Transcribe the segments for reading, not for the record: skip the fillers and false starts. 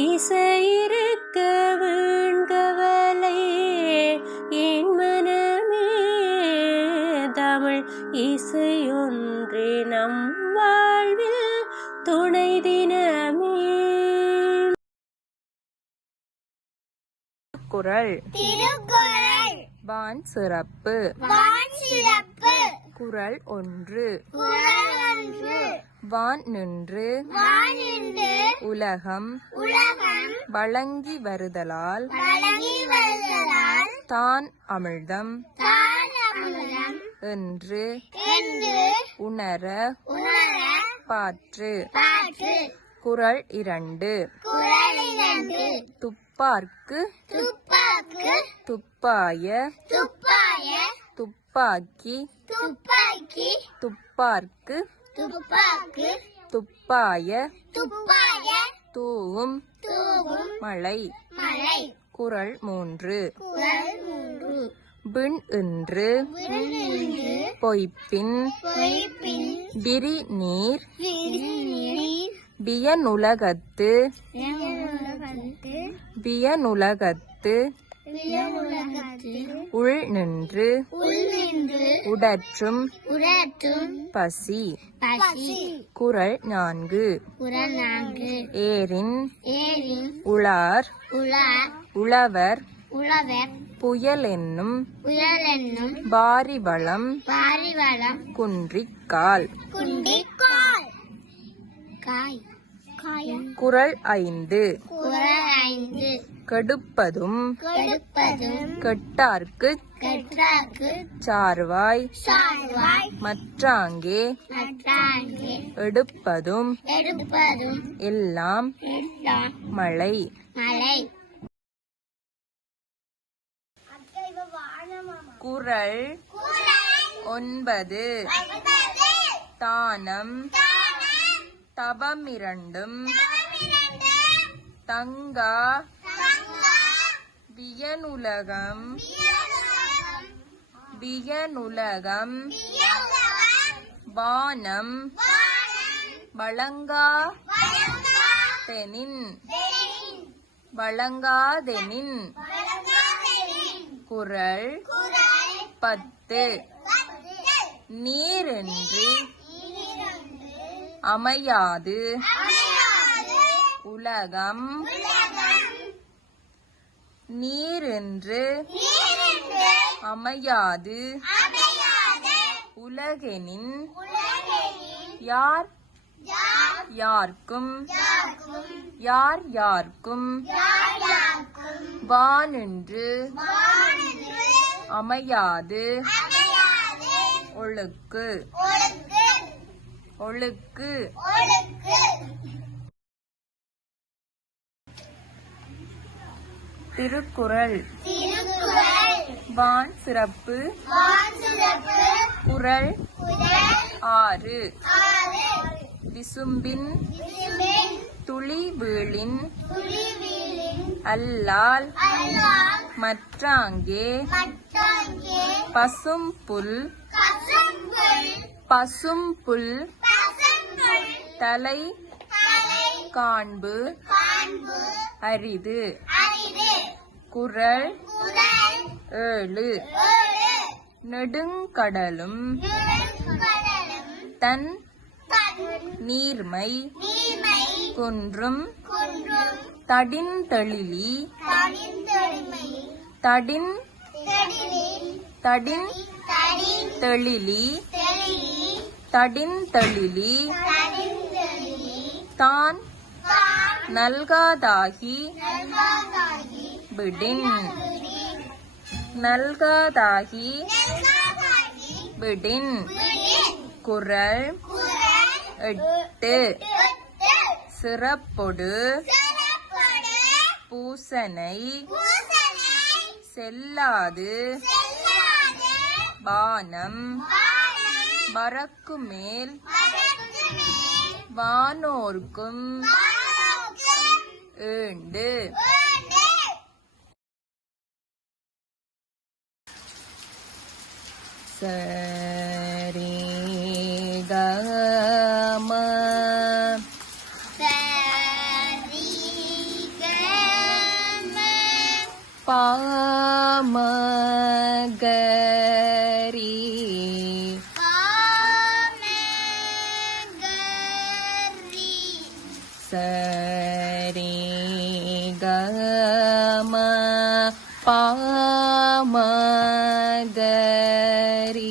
இசையிருக்க வேண்கவலை என் மனமே தமிழ் இசையொன்றே நம் வாழ்வில் துணை தினமே. குறள் திருக்குறள் வான் சிறப்பு. குறள் ஒன்று. வான் நின்று உலகம் வழங்கி வருதலால் தான் அமிழ்தம் என்று உணர பாற்று. குறள் இரண்டு. துப்பார்க்கு துப்பாய துப்பாக்கி துப்பார்க்கு துப்பாய தூவும் மழை. குறள் மூன்று. விண் என்று பொய்ப்பின் விரி நீர் வியனுலகத்து உள் நின்று உடற்றும் பசி. குறள் நான்கு. ஏரின் உளார் உழவர் புயலென்னும் பாரிவளம் குன்றிக்கால். குறள் ஐந்து. கெடுப்பதும் கெட்டார்க்குச் சார்வாய் மற்றாங்கே எடுப்பதும் எல்லாம் மழை. குறள் ஒன்பது. தானம் தபமிரண்டும் தங்கா வியனுலகம் வானம் வழங்காதெனின். குறள் பத்து. நீரின்றி அமையாது உலகம் நீரென்று அமையாது உலகெனின் யார் யார்க்கும் வானின்று அமையாது ஒழுக்கு. திருக்குறள் வான் சிறப்பு. குறள் ஆறு. விசும்பின் துளி வீழின் அல்லால் மற்றாங்கே பசும்புல் தலை காண்பு அரிது. குறள் ஏழு. நெடுங்கடலும் தன் நீர்மை குன்றும் தடிந்தெழிலி தான் நல்காதாகி விடின். குறள் எட்டு. சிறப்பொடு பூசனை செல்லாது வானம் பறக்குமேல் வானோர்க்கும் ஏண்டு. சரி க ம பாமகரி சரி கம பாமகரி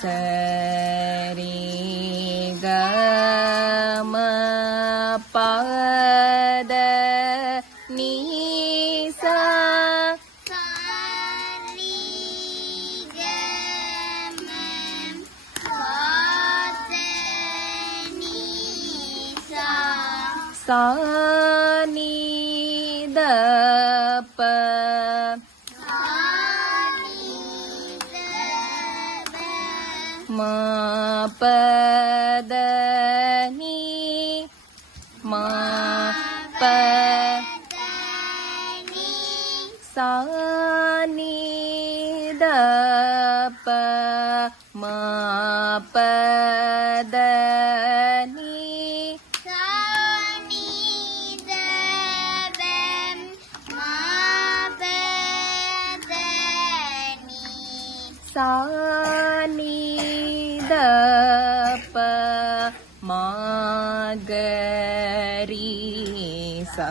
சரி கம பத நீசா சானிதப மாபதனி மாபதனி சானிதப மாபதனி சானிதப மாகரி சா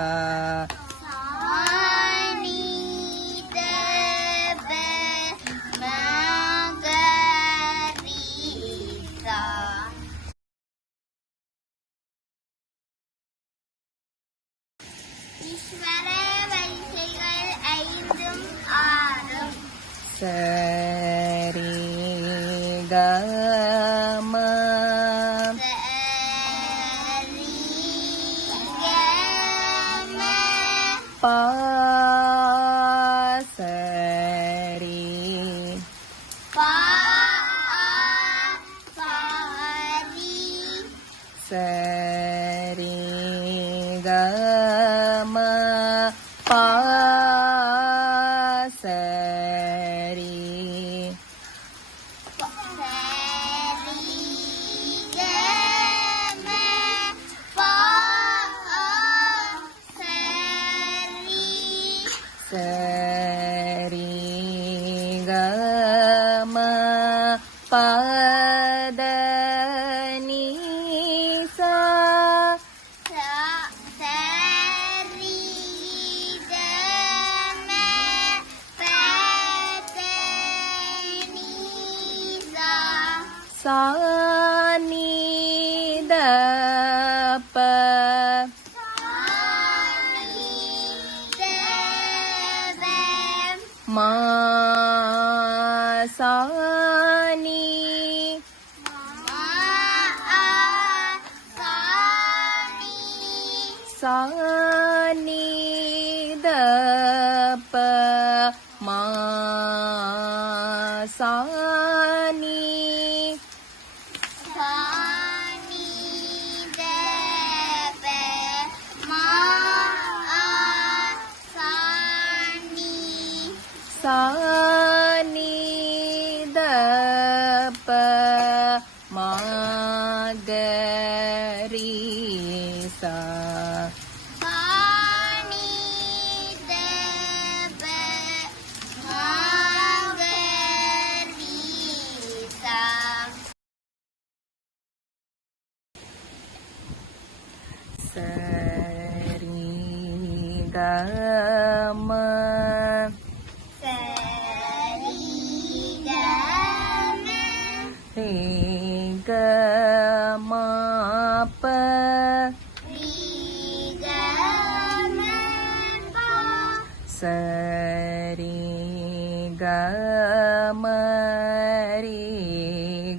ஈஸ்வர வரிசைகள் 5ம் 6ம் சரி கம பாசரி சரி கம பாசரி சரி கம பத நீசா சானிதப மாசானி சானிதப மாசானி சானிதப மாகரி சா சரி கம ரே கமப சரி கம ரே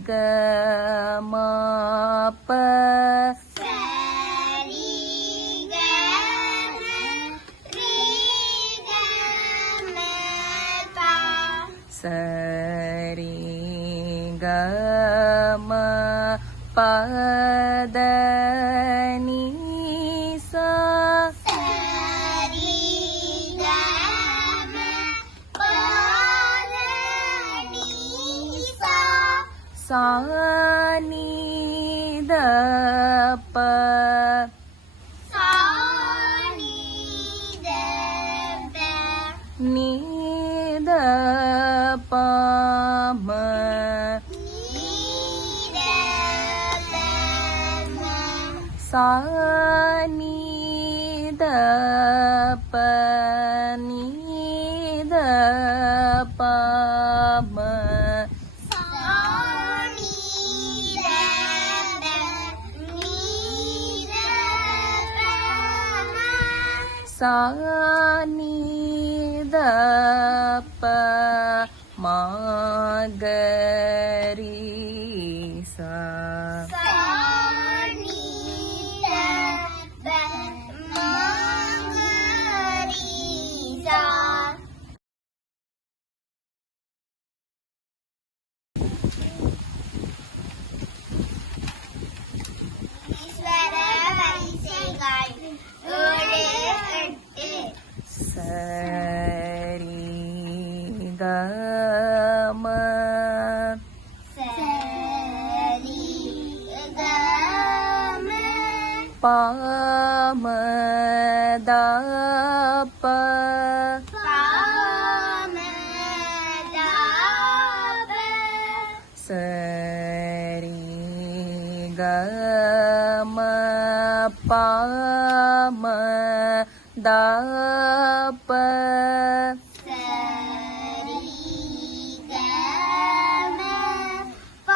கமப சரி கம பத நீசா சா நீ த ப சா நீ த ப நீ த ப ம நீ த ப ம சா நீ த ப நீ த ப ம சா நீ த ப நீ த ப ம சா நீ த ப ம க ரி சா சா நீ த ப ம க ரி சா ஈஸ்வர வரிசைகள் 7 8 சரி க ம சரி க ம ப ம த ப ப ம த ப சரி க ம ப ம த ப சரி க ம ப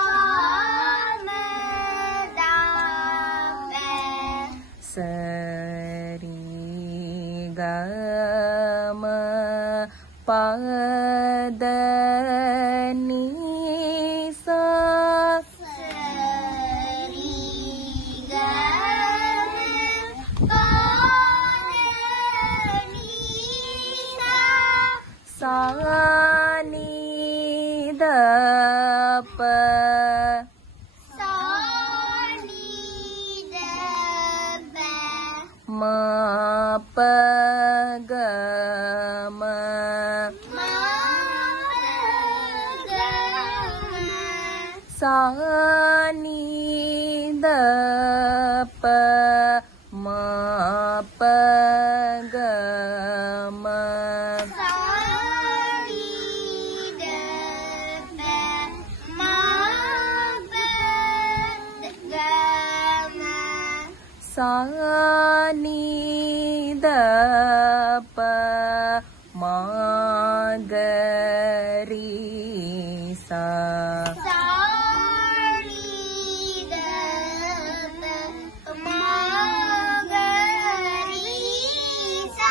ம த ப சரி க ம ப த நீ சா சரி க ம ப நீ சா சா நீ த ப சா நீ த ப ம ப க ம ம க ம சா நீ த ப ம ப க ம சா நீ த ப ம ப க ம சா நீ த ப ம க ரி சா சா நீ த ப ம க ரி சா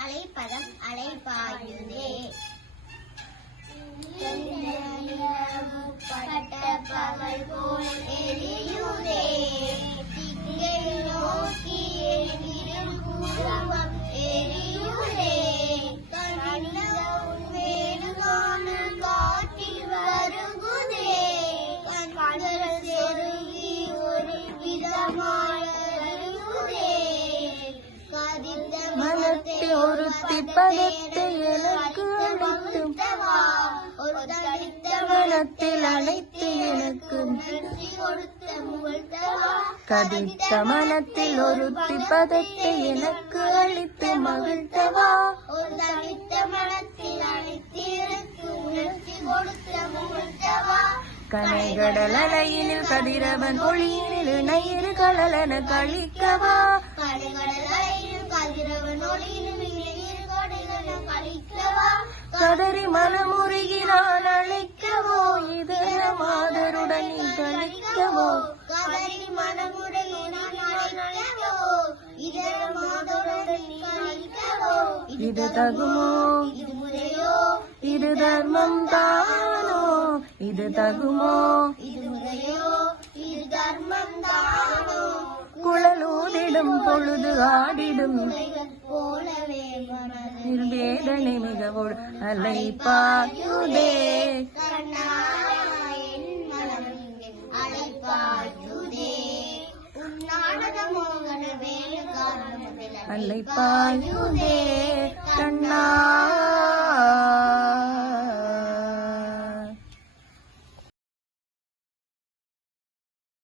அலைப்பதம் அலைப்பாயுதே பட்ட பகல் போல் எரியுதே திங்கை நோக்கி எரியும் பூர்வம் எரியுதே கனிந்த உன்வேடு காண காற்றில் வருகுதே கண்கள் செருகி ஒரு விதமான வருகுதே கதித்த மனத்தை ஒருத்தி பதத்தை எனக்கு அழைத்து ஒரு தனித்த மனத்தில் அழைத்து எனக்கு நன்றி கொடுத்த முகழ்த்தவா கதித்த மனத்தில் ஒருத்தி பதத்தை எனக்கு அளித்து மகிழ்த்தவா ஒரு தனித்த மனத்தில் அனைத்திற்கு உணர்ச்சி கொடுத்த முகழ்த்தவா கனைகடல் அலையினில் கதிரவன் ஒளியினில் இணையிரு கழலன கழிக்கவா கடைகடலையும் கதிரவன் ஒளியிலும் இரு கொடைகள கழிக்கவா கதறி மனமுருகி நான் அழைக்கவோ இதய மாதருடன் நீ கழிக்கவோ கதறி மனமுடன் அழைக்கவோ இதர மாதருடன் கழிக்கவோ இது தகுமோ இது முறையோ இது தர்மம் தானோ இது தகுமோ இது முறையோ இது தர்மம் தானோ குழலூதிடும் பொழுது ஆடிடும் உலகம் போலவே மனதில் வேதனை மிகவும் அலைப்பாயுதே கண்ணாயின் மனம் அழைப்பாயுதே உன்னானத மோகன வேறு காரணத்தில் அலைப்பாயுதே கண்ணா